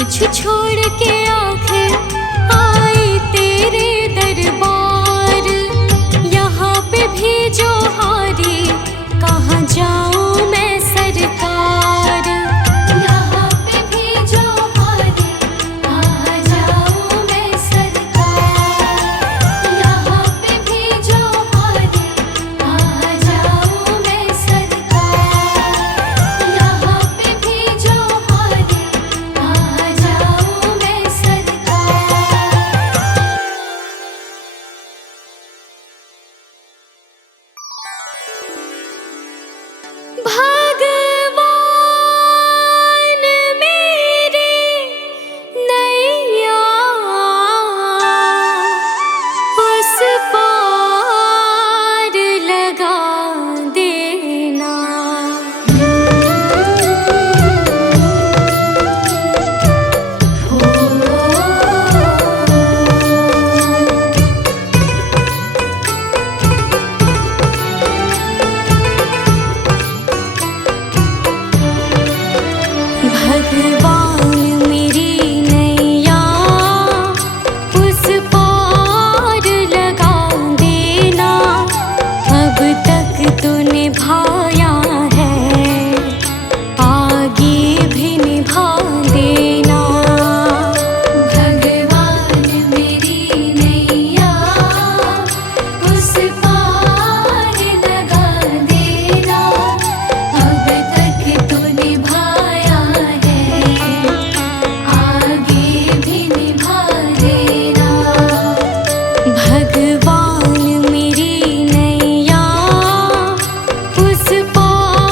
कुछ छोड़ के आखिर आई तेरे दरबार। यहाँ पे भी जो हारी कहाँ जाऊँ मैं सरकार। यहाँ पे भी जो हारी कहाँ जाऊँ मैं सरकार। यहाँ पे भी जो हारी कहाँ जाऊँ मैं सरकार। यहाँ पे भी जो हारी कहाँ जाऊँ मैं सरकार। भगवान मेरी नैया उस पार लगा देना। भगवान मेरी नैया उस पार लगा देना। अब तक तो निभाया है, आगे भी निभा देना। भगवान मेरी नैया उस पार लगा देना। अब तक तो निभाया है, आगे भी निभा देना। भगवान मेरी नैया उस पार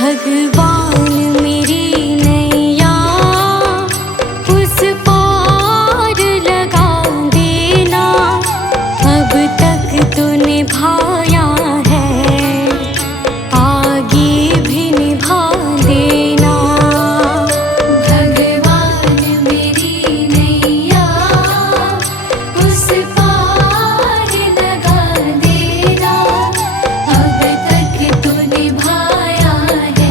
भगवान मेरी नैया उस पार लगा देना। अब तक तो निभाया है, आगे भी निभा देना। भगवान मेरी नैया उस पार लगा देना। अब तक तो निभाया है,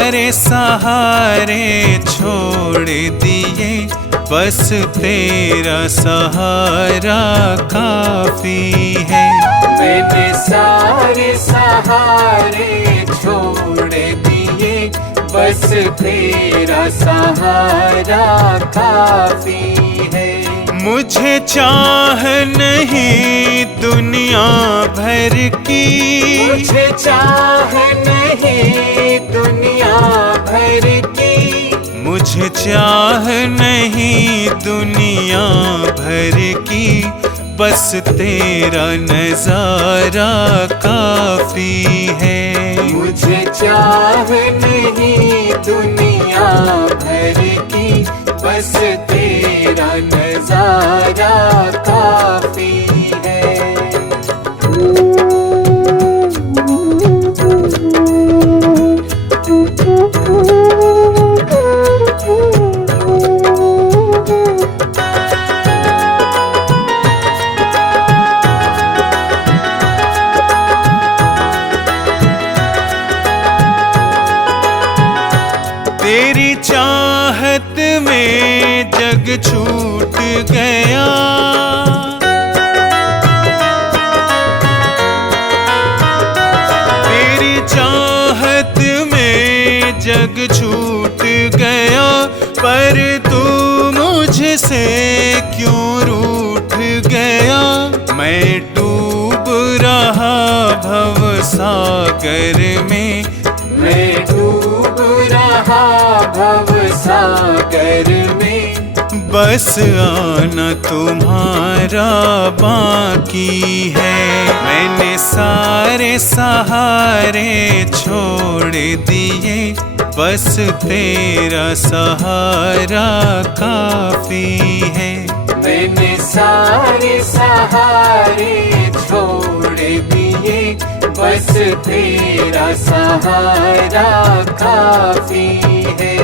सारे सहारे छोड़ दिए, बस तेरा सहारा काफी है। मैंने सारे सहारे छोड़ दिए, बस तेरा सहारा काफी है। मुझे चाह नहीं दुनिया भर की, मुझे चाह नहीं दुनिया भर की, मुझे चाह नहीं दुनिया भर की, बस तेरा नजारा काफी है। मुझे चाह नहीं दुनिया भर की, बस तेरा नजारा काफी है। तेरी चाहत में जग छूट गया, तेरी चाहत में जग छूट गया, पर तू मुझसे क्यों रूठ गया। मैं डूब रहा भव सागर में, मैं डूब रहा भव सागर में, बस आना तुम्हारा बाकी है। मैंने सारे सहारे छोड़ दिए, बस तेरा सहारा काफी है। मैंने सारे सहारे छोड़ दिए, बस तेरा सहारा काफी है।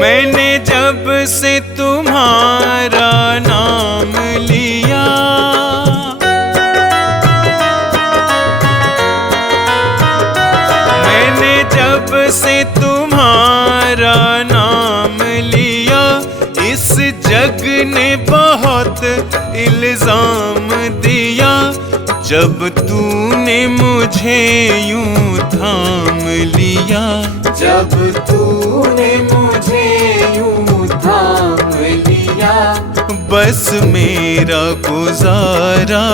मैंने जब से तुम्हारा नाम लिया, मैंने जब से तुम्हारा नाम लिया, इस जग ने बहुत इल्जाम दिया। जब तूने मुझे यूं थाम लिया, जब तूने मुझे यूं थाम लिया, बस मेरा गुजारा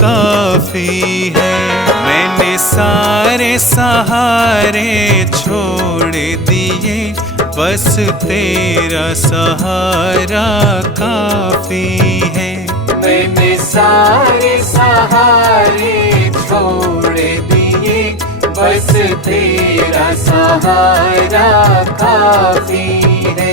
काफी है। मैंने सारे सहारे छोड़ दिए, बस तेरा सहारा काफी है। मैंने सारे सहारे छोड़ दिए, बस तेरा सहारा काफी है।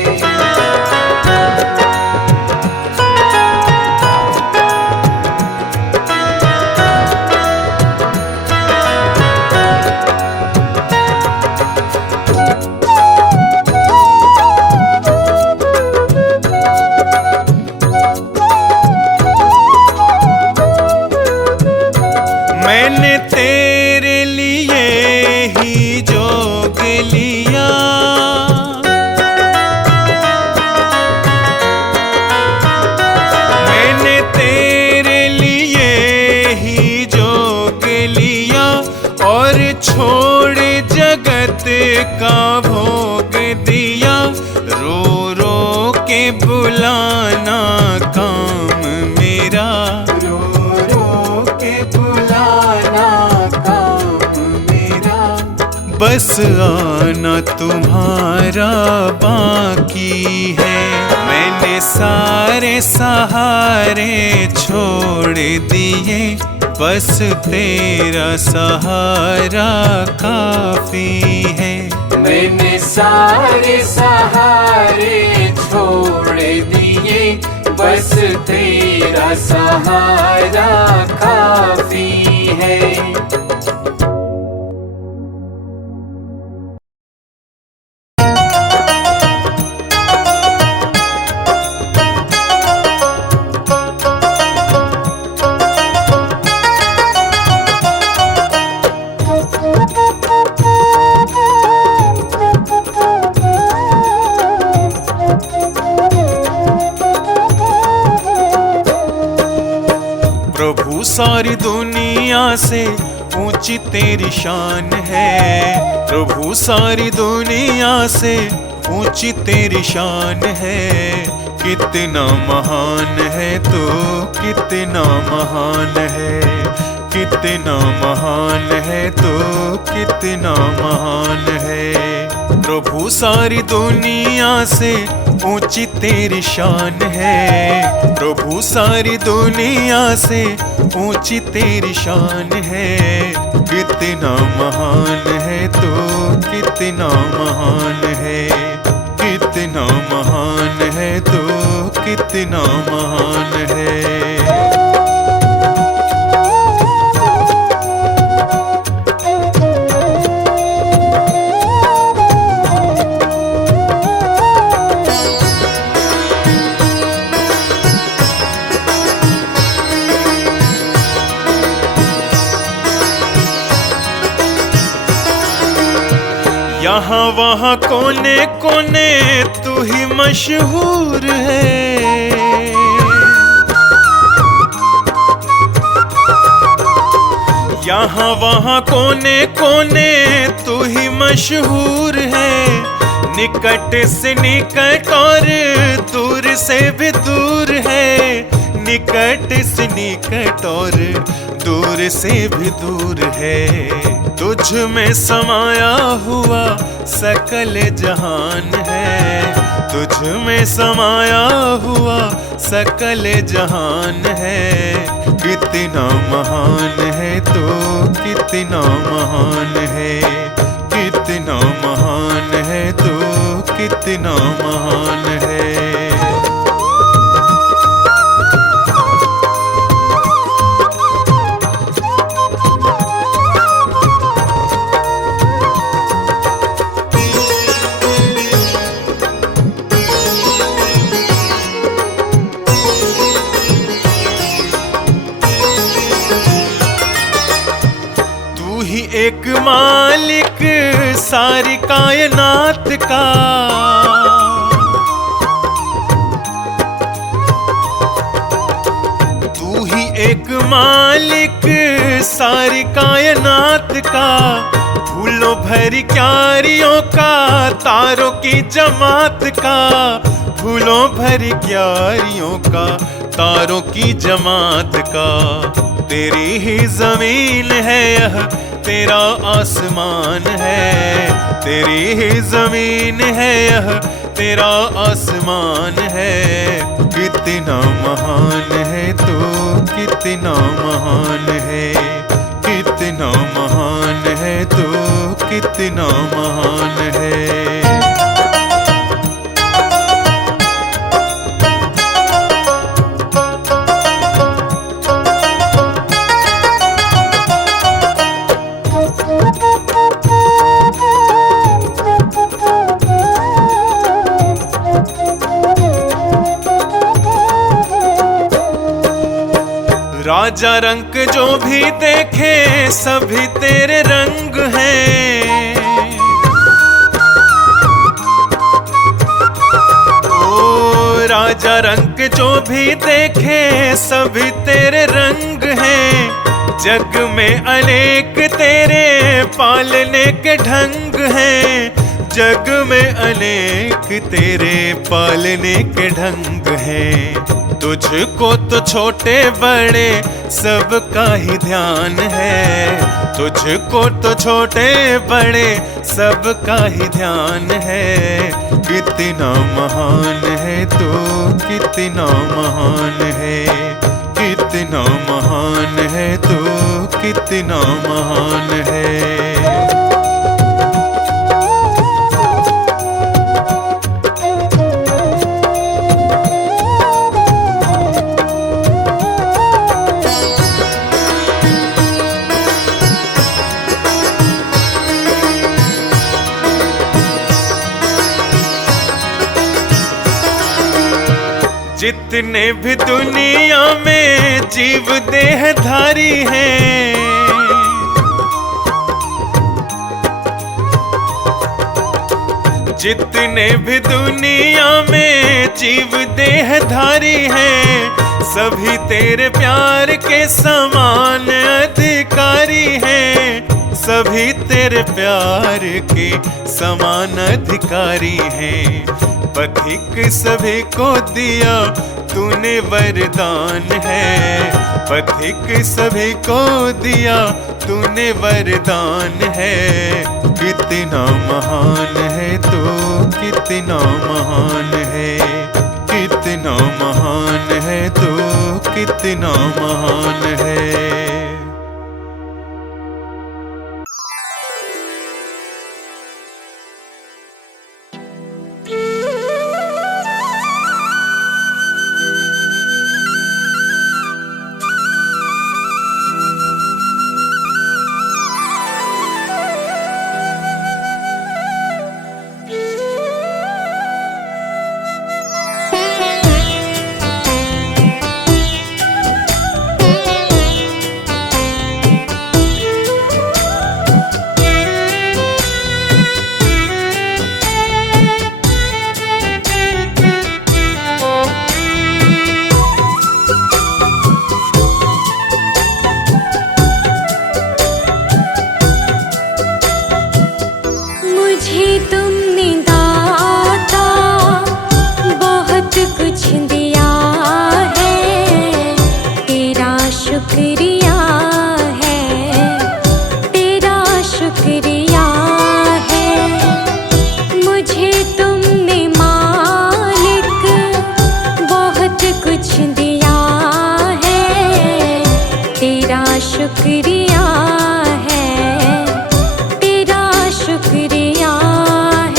मैंने तेरे लिए ही जोग लिया, मैंने तेरे लिए ही जोग लिया, और छोड़ जगत का भोग दिया। रो रो के बुलाना काम मेरा, रो रो के बुलाना काम मेरा, बस आना तुम्हारा बाकी है। मैंने सारे सहारे छोड़ दिए, बस तेरा सहारा काफी है। मैंने सारे सहारे छोड़ दिए, बस तेरा सहारा काफी है। प्रभु सारी दुनिया से ऊंची तेरी शान है। प्रभु सारी दुनिया से ऊंची तेरी शान है। कितना महान है तो कितना महान है। कितना महान है तो कितना महान है। प्रभु सारी दुनिया से ऊंची तेरी शान है। प्रभु सारी दुनिया से ऊंची तेरी शान है। कितना महान है तो कितना महान है। कितना महान है तो कितना महान है। यहाँ वहाँ कोने कोने तू ही मशहूर है। यहाँ वहाँ कोने कोने तू ही मशहूर है। निकट से निकट और दूर से भी दूर है। निकट से निकट और दूर से भी दूर है। तुझ में समाया हुआ सकल जहान है। तुझ में समाया हुआ सकल जहान है। कितना महान है तो कितना महान है। कितना महान है तो कितना महान है। एक मालिक सारी कायनात का। तू ही एक मालिक सारी कायनात का। फूलों भरी क्यारियों का तारों की जमात का। फूलों भरी क्यारियों का तारों की जमात का। तेरी ही जमीन है यह तेरा आसमान है। तेरी ही जमीन है यह तेरा आसमान है। कितना महान है तो कितना महान है। कितना महान है तो कितना महान है। राजा रंग जो भी देखे सभी तेरे रंग हैं। ओ राजा रंग जो भी देखे सभी तेरे रंग हैं। जग में अनेक तेरे पालने के ढंग हैं। जग में अनेक तेरे पालने के ढंग हैं। तुझको तो छोटे बड़े सबका ही ध्यान है। तुझको तो छोटे बड़े सबका ही ध्यान है। कितना महान है तो कितना महान है। कितना महान है तो कितना महान है। जितने भी दुनिया में जीव देहधारी हैं, जितने भी दुनिया में जीव देहधारी हैं, सभी तेरे प्यार के समान अधिकारी हैं, सभी तेरे प्यार के समान अधिकारी हैं। पथिक सभी को दिया तूने वरदान है, पथिक सभी को दिया तूने वरदान है। कितना महान है तू, कितना महान है, कितना महान है तू, कितना महान है। शुक्रिया है, तेरा शुक्रिया है।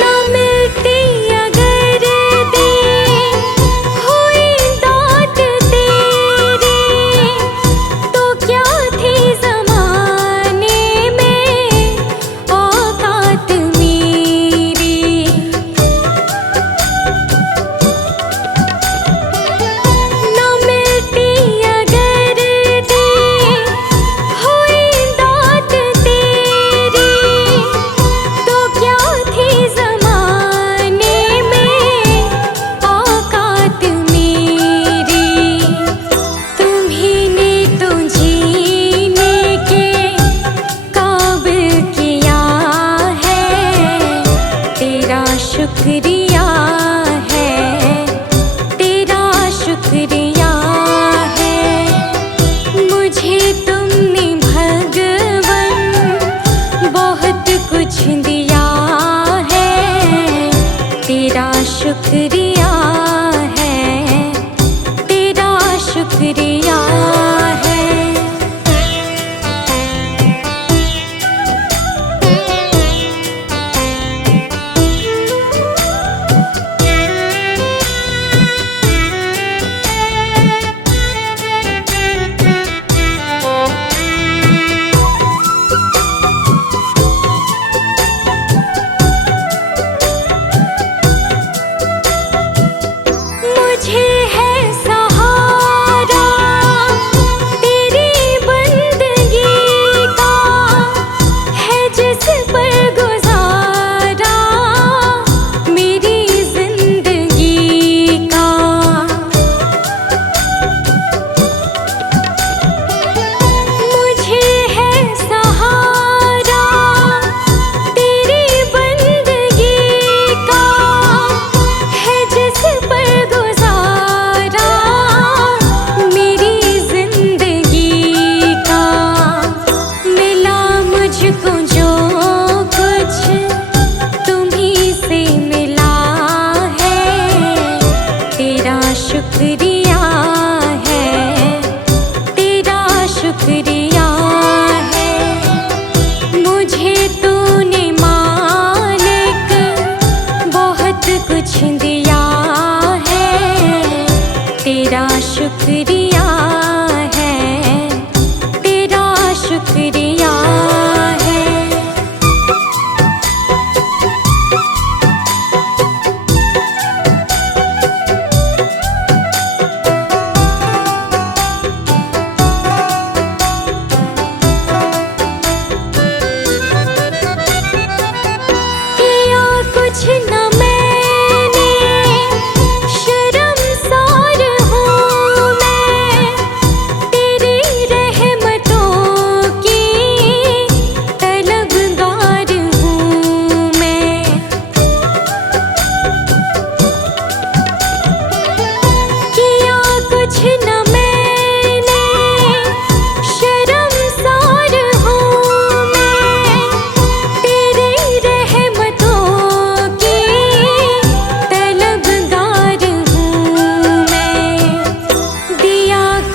ना मिलती अगर दी हुई दाद तेरी,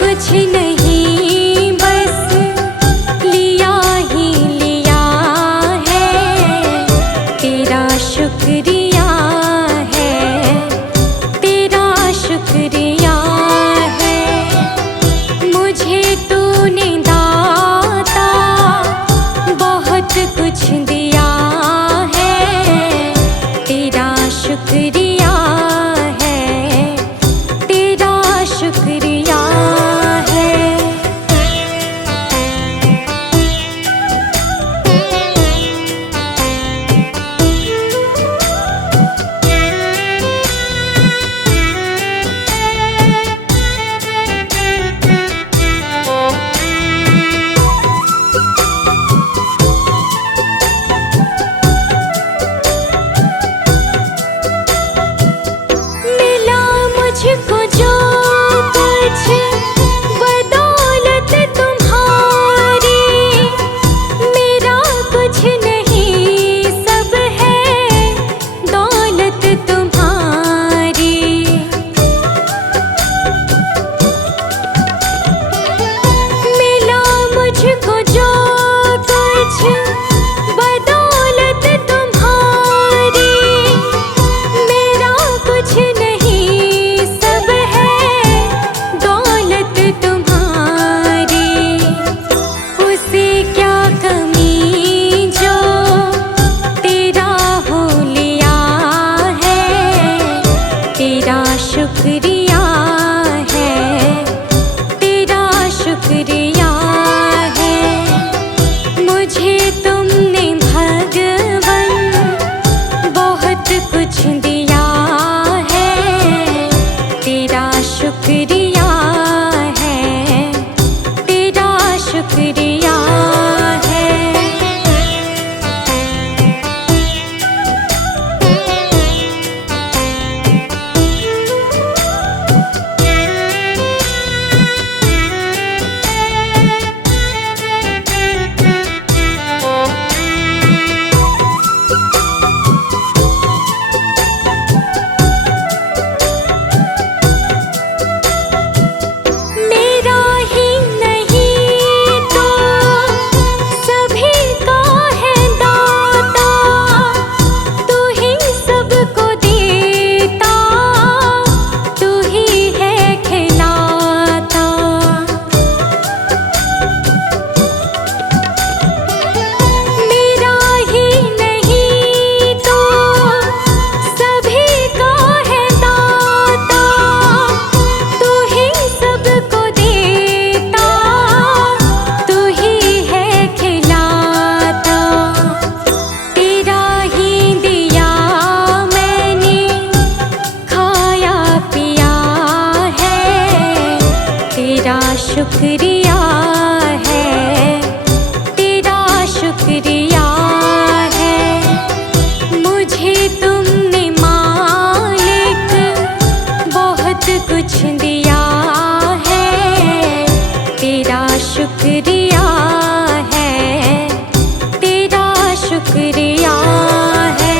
कुछ नहीं बस लिया ही लिया है, तेरा शुक्रिया है, तेरा शुक्रिया है। मुझे तूने दाता बहुत कुछ दिया है, तेरा शुक्रिया है, तेरा शुक्रिया है। मिला मुझको जो कुछ बदौलत तुम्हारी, मेरा कुछ नहीं सब है दौलत तुम्हारी। मिला मुझको जो कुछ बदौलत तुम्हारी, मेरा कुछ नहीं सब है दौलत तुम्हारी। उसे क्या कमी जो तेरा हो लिया है, तेरा शुक्रिया है, तेरा शुक्रिया है। मुझे तुमने भगवन बहुत कुछ दिया है, तेरा शुक्रिया है, तेरा शुक्रिया है। मेरा ही नहीं तो सभी का है दाता, तू ही सबको देता, तू ही है खिलाता। मेरा ही नहीं तो सभी का है दाता, तू ही सबको देता, तू ही है खिलाता। तेरा ही दिया मैंने खाया पिया है, तेरा शुक्रिया है, तेरा शुक्रिया है। मुझे तुमने मालिक बहुत कुछ दिया है, तेरा शुक्रिया है, तेरा शुक्रिया है।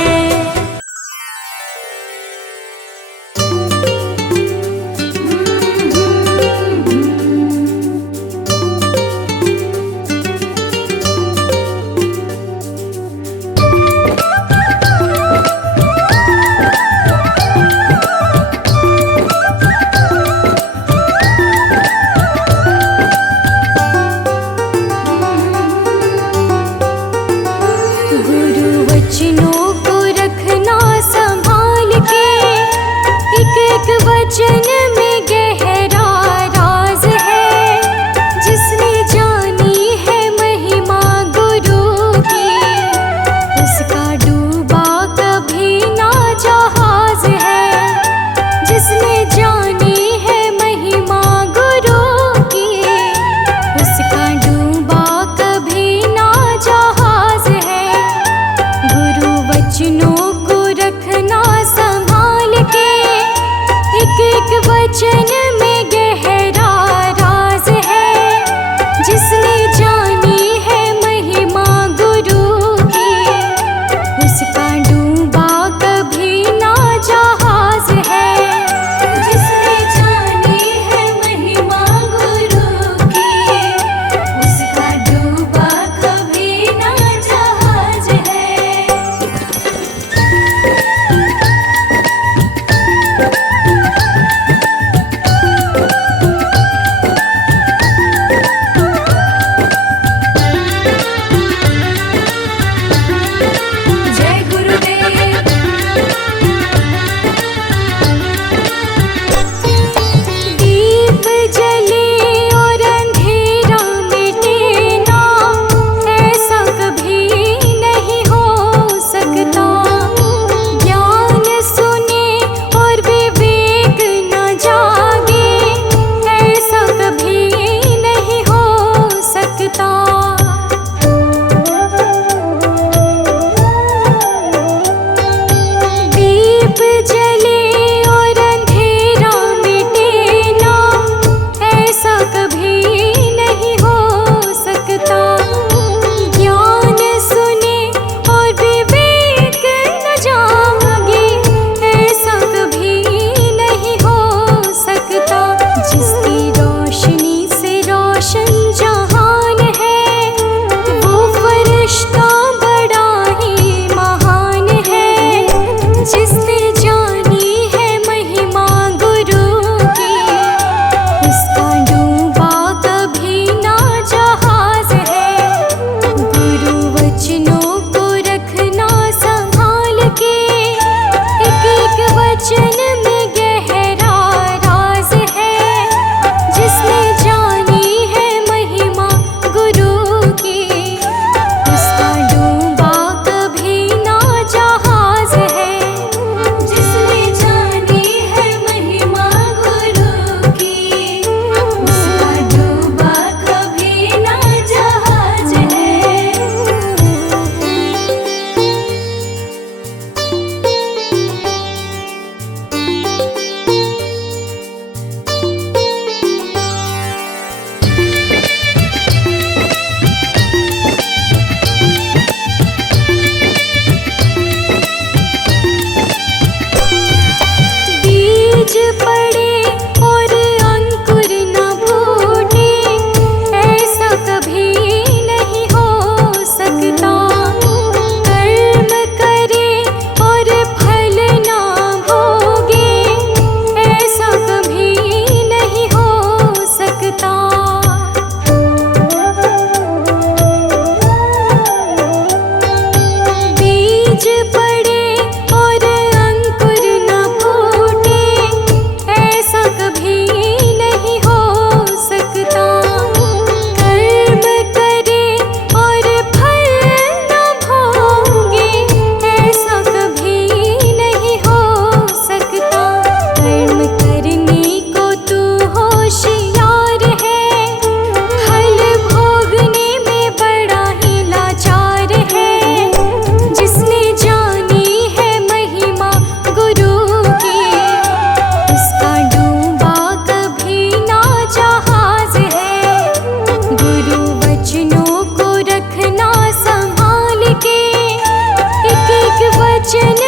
वचन